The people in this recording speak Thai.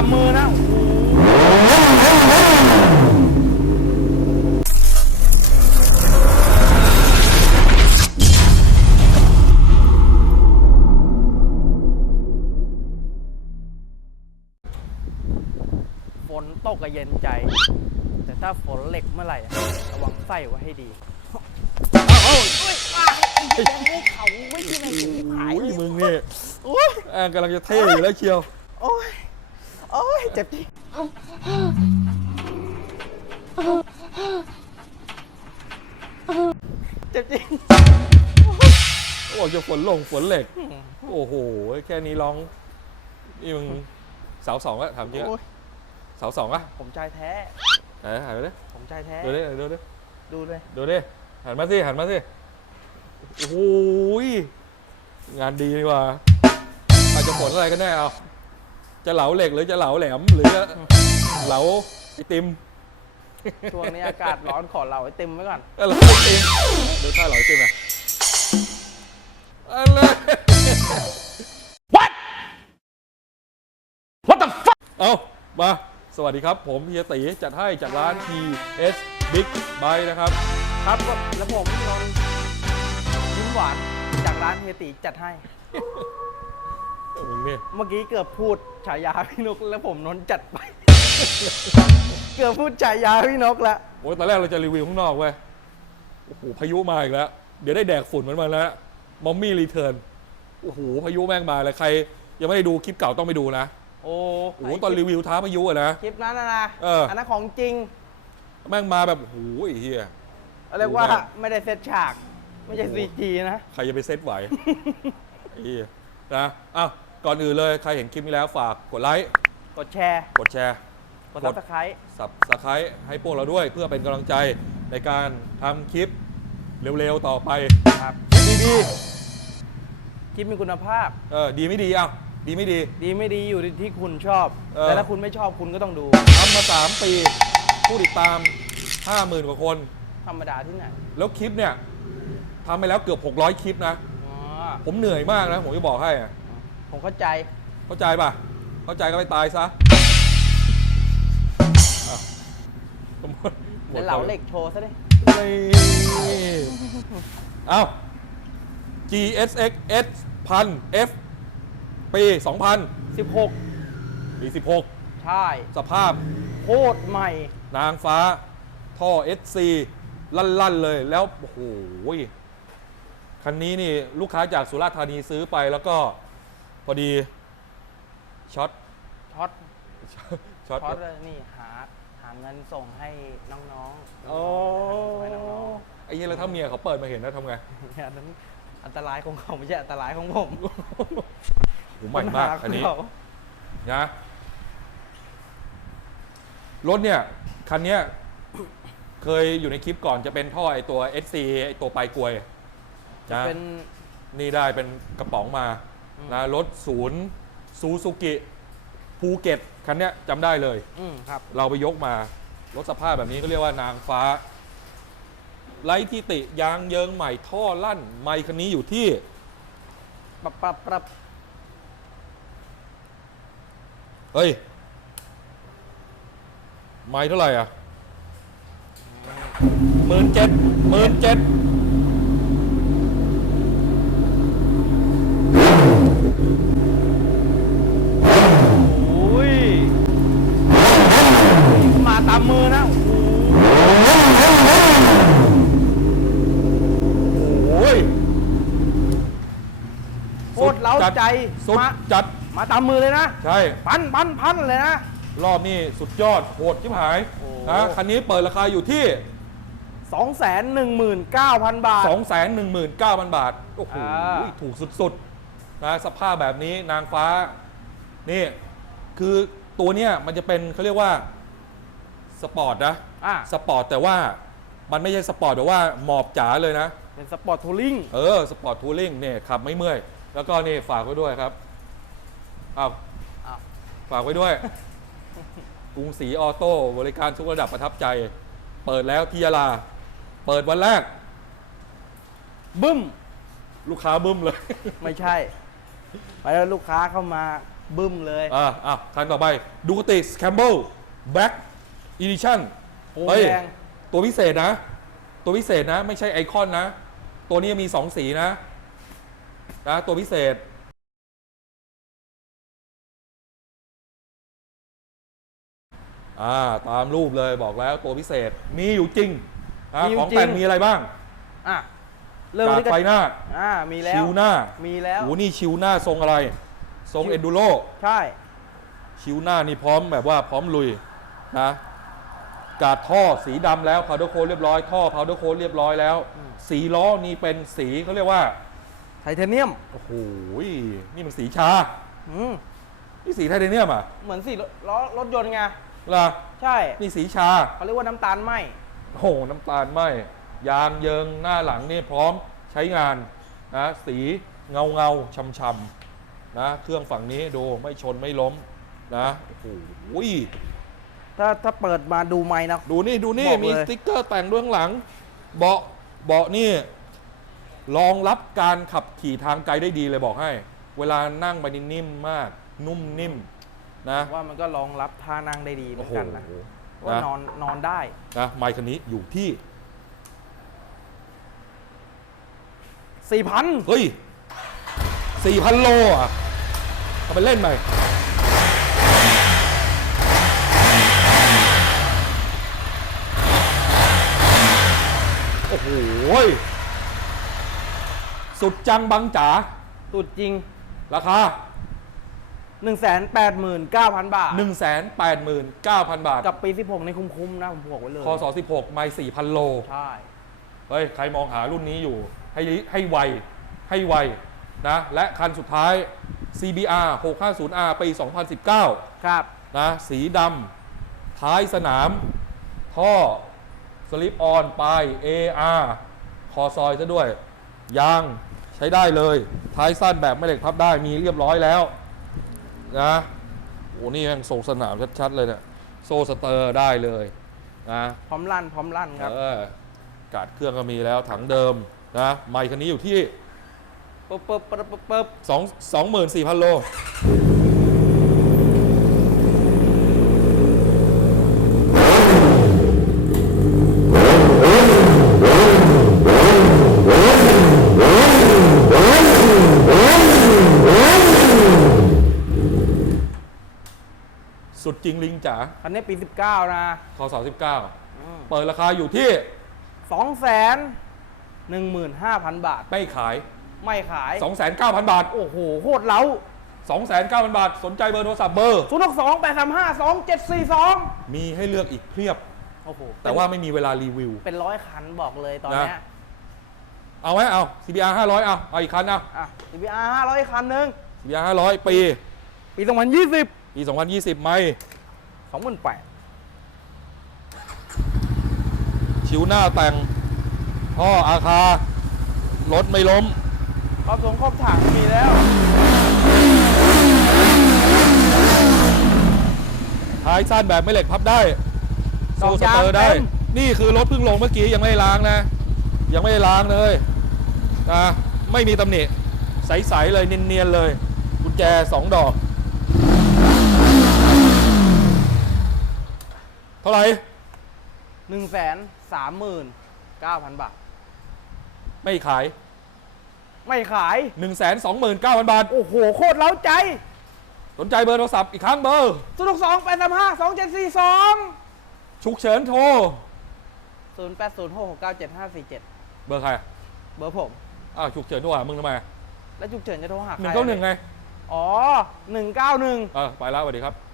ามมือนะโอ้โหฝนตกก็เย็นใจ แต่ถ้าฝนเหล็กเมื่อไหร่อะระวังไส้ไว้ให้ดีเฮ้ยว่าไอ้ยังไม่เขาไม่ใช่ไหมถึงหายโอ้เลยยมึงนี่โอ้ยอ่ากำลังจะเท่อยู่แล้วเชียว โอ้ยโอ้ย เจ็บจริงเจ็บจริงโอ้จะฝนลงฝนเหล็ก โอ้โห แค่นี้ร้อง นี่มึงเสาสองอะถามจริงอะโอ้ยเสาสองอะผมชายแท้ ไหนหันไปดิผมชายแท้ ดูดิดูดิดูเลยดูดิหันมาสิหันมาสิ โอ้โหยงานดีดีกว่าอาจจะฝนอะไรกันแน่เอา จะเหลาเหล็กหรือจะเหลาแหลม หรือจะเหลาไอติมช่วงนี้อากาศร้อนขอเราไอติมไว้ก่อนเออเหลาไอติมดูท่าเหลาไอติมอะอะไร What What the fuck เอามา สวัสดีครับ ผมเฮียตีจัดให้จากร้าน PS Big Buy นะครับ ครับก็แล้วผมนนท์ยิ้มหวานจากร้านเฮียตีจัดให้ มึงนี่เมื่อกี้เกือบพูดฉายาพี่นกแล้วผมนนท์จัดไป เกือบพูดฉายาพี่นกแล้วโอ้ยตอนแรกเราจะรีวิวข้างนอกเว้ยโอ้โหพายุมาอีกแล้ว เดี๋ยวได้แดกฝุ่นมันมาแล้วมอมมี่รีเทิร์นโอ้โหพายุแม่งมาเลยใคร ยังไม่ได้ดูคลิปเก่าต้องไปดูนะโอ้โอ้โหตอนรีวิวท้าพายุอะนะ คลิปนั้นนะนะเอออั นนั้นของจริงแม่งมาแบบโอ้โหไอ้เฮีย เรียกว่าดูมากไม่ได้เซตฉาก ไม่ใช่ CG นะ ใครจะไปเซตไหว ไอ้เฮีย นะอ้าวก่อนอื่นเลยใครเห็นคลิปนี้แล้วฝากกดไลค์กดแชร์กดแชร์ กดกซัดบสไครต์สับสไครต์ให้พวกเราด้วยเพื่อเป็นกำลังใจในการทำคลิปเร็วๆต่อไปครับดีดีคลิปมีคุณภาพ ๆเออดีไม่ดีอะดีไม่ดี ดีไม่ดีอยู่ที่คุณชอบ เออ แต่ถ้าคุณไม่ชอบคุณก็ต้องดู ทำมา 3 ปี ผู้ติดตาม 50,000 กว่าคน ธรรมดาที่ไหน แล้วคลิปเนี่ยทำไปแล้วเกือบ 600 คลิปนะอ๋อ ผมเหนื่อยมากนะ ผมจะบอกให้อะผมเข้าใจ เข้าใจป่ะ เข้าใจก็ไปตายซะอะหมดหมเดี๋ดยวเหลาเหล็กโชว์ซะดินี่เอ้า GSX S พัน F ปี2000 16 ปี 16 ใช่ สภาพ โคตรใหม่ นางฟ้า ท่อ SC ลั่น ๆ เลยแล้ว โอ้โห คันนี้นี่ลูกค้าจากสุราษฎร์ธานีซื้อไปแล้วก็พอดีช็อตช็อตช็อตช็อตเลยนี่หาหาเงินส่งให้น้องๆโอ้ให้น้องไอ้เหี้ยแล้วถ้าเมียเขาเปิดมาเห็นนะทำไงๆอันนั้นอันตรายของเขาไม่ใช่อันตรายของผมโหใหม่มากปัญหอันนี้เขานะรถเนี่ย คันเนี้ย เคยอยู่ในคลิปก่อนจะเป็นท่อไอตัว SC ไอตัวปลายกลวยจะ นะเป็น นี่ได้เป็นกระป๋องมาอืม นะรถศูนย์ซูซูกิภูเก็ตคันเนี้ยจำได้เลย อืมครับ เราไปยกมา รถสภาพแบบนี้ก็เรียกว่านางฟ้า ไร้ที่ติยางเยิงใหม่ท่อลั่น ไมค์คันนี้อยู่ที่ ปรับปรับปรับเฮ้ย ไมค์เท่าไหร่อะหมื่นเจ็ดหมื่นเจ็ด โอ้ยมา ตามมือนะโอ้โหโอ้ยโคตรเล้าใจสุดมาจัด มาตามมือเลยนะ ใช่ พันพันพันเลยนะ รอบนี้สุดยอดโหดชิบหายโอ้นะคันนี้เปิดราคาอยู่ที่ 2 1 9 0 0 0 บาท 219,000 บาท โอ้โหอ่าถูกสุดๆนะสภาพแบบนี้นางฟ้า นี่ คือตัวเนี้ยมันจะเป็นเขาเรียกว่า สปอร์ตนะอะสปอร์ตแต่ว่ามันไม่ใช่สปอร์ตแบบว่าหมอบจ๋าเลยนะ เป็นสปอร์ตทัวริงเออสปอร์ตทัวริงเนี่ยขับไม่เมื่อย แล้วก็นี่ฝากไว้ด้วยครับอ้าวอ้าวฝากไว้ด้วย กรุงศรีออโต้บริการทุกระดับประทับใจ เปิดแล้วที่ยาลา เปิดวันแรก บึ้ม ลูกค้าบึ้มเลย ไม่ใช่ ไปแล้วลูกค้าเข้ามาบึ้มเลย อ่าอะคันต่อไปดูติสแคมเบิลแบ็ก อีดิชั่นโอ้เฮ้ย แดง ตัวพิเศษนะ ตัวพิเศษนะ ไม่ใช่ไอคอนนะ ตัวนี้มีสองสีนะนะ ตัวพิเศษ อ่า ตามรูปเลยบอกแล้วตัวพิเศษ มีอยู่จริงนะมีอยู่ของจริงแต่งมีอะไรบ้างอะเริ่มกาดที่ไฟหน้า อ่ามีแล้วชิวหน้ามีแล้วโอ้นี่ชิวหน้าทรงอะไร ทรงชิว เอนดูโร ใช่ชิวหน้านี่พร้อมแบบว่าพร้อมลุยนะ กาดท่อสีดำแล้วพาวเดอร์โค้ดเรียบร้อยท่อพาวเดอร์โค้ดเรียบร้อยแล้ว สีล้อนี่เป็นสีเขาเรียกว่าไทเทเนียมโอ้โหนี่มันสีชาอืมนี่สีไทเทเนียมอะเหมือนสีรถล้อรถยนต์ไง ล่ะใช่นี่สีชา เขาเรียกว่าน้ำตาลไหมโอ้โหน้ำตาลไหมยางเยิงหน้าหลังนี่พร้อมใช้งานนะสีเงาเงาๆช่ำๆนะเครื่องฝั่งนี้ดูไม่ชนไม่ล้มนะโอ้โห ถ้าถ้าเปิดมาดูไม้นะ ดูนี่ดูนี่บอกเลย มีสติ๊กเกอร์แต่งด้วยข้างหลัง เบาะเบาะนี่รองรับการขับขี่ทางไกลได้ดีเลยบอกให้ เวลานั่งไปนี่นิ่มมาก นุ่มนิ่มนะว่ามันก็รองรับท่านั่งได้ดีเหมืโอ้อนโหกันนะว่านะนอนนอนได้ นะไมค์คันนี้อยู่ที่ 4,000 เฮ้ยสี่พันโลอะเอาไปเล่นไห โอ้โหยสุดจังบังจ๋าสุดจริง ราคา 189,000 บาท 189,000 บาท กับปี 16 ในคุ้มๆนะผมบอกไว้เลยคอส16 ไม่4,000 โล ใช่ เฮ้ย ใครมองหารุ่นนี้อยู่ ให้ให้ไว ให้ไวนะ และคันสุดท้าย CBR 650R ปี 2019 ครับ นะ สีดำท้ายสนาม ท่อ สลิปออนปลาย AR คอซอยซะด้วย ยางใช้ได้เลย ท้ายสั้นแบบไม่เหล็กพับได้มีเรียบร้อยแล้วนะโอ้นี่แม่งโซสนามชัดๆเลยเนี่ยโซสเตอร์ได้เลยนะพร้อมลั่นพร้อมลั่นครับเออกาดเครื่องก็มีแล้วถังเดิมนะไมค์คันนี้อยู่ที่ปึ๊บปึ๊บปึ๊บปึ๊บปึ๊บ2 24,000โลสุดจ ริงลิงจ๋าคันนี้ปี 19 นะคอ39เปิดราคาอยู่ที่ 2 1 5 0 0 0 บาท ไม่ขาย ไม่ขาย 29,000 บาท โอ้โหโคตรเล้า29,000 บาท สนใจเบอร์โทรศัพท์เบอร์ 0 6 2 8 3 5 2 7 4 2 มีให้เลือกอีกเพียบ โอ้โห แต่ว่าไม่มีเวลารีวิว เป็นร้อยคันบอกเลยตอนเนี้ยนะเอาไหมเอา CBR 500 เอา เอาอีกคันเอาอะ CBR 500คันหนึ่ง CBR 500 ปี ปี 2020 ปี 2020ไม่ 28,000ชิวหน้าแต่งท่ออาคารถไม่ล้มครอบทงครอบถังมีแล้ว ท้ายสั้นแบบไม่เหล็กพับได้ดโซ่อกสยางเตอร์ได้ เต็ม นี่คือรถเพิ่งลงเมื่อกี้ยังไม่ได้ล้างนะ ยังไม่ได้ล้างเลยนะไม่มีตำหนิใสๆเลยเนียนๆเลยกุญแจสองดอก เท่าไหร่139,000บาท ไม่ขายไม่ขาย129,000บาท โอ้โห โคตรเล้าใจ สนใจเบอร์โทรศัพท์อีกครั้งเบอร์ 0 6 2 8 3 5 2 7 4 2 ฉุกเฉินโทร 0 8 0 6 6 9 7 5 4 7 เบอร์ใคร เบอร์ผม อ้าวฉุกเฉินโทรหามึงทำไมแล้วฉุกเฉินจะโทรหาใครหนึ่งเก้าหนึ่งไง อ๋อ 191เออไปแล้วสวัสดีครับ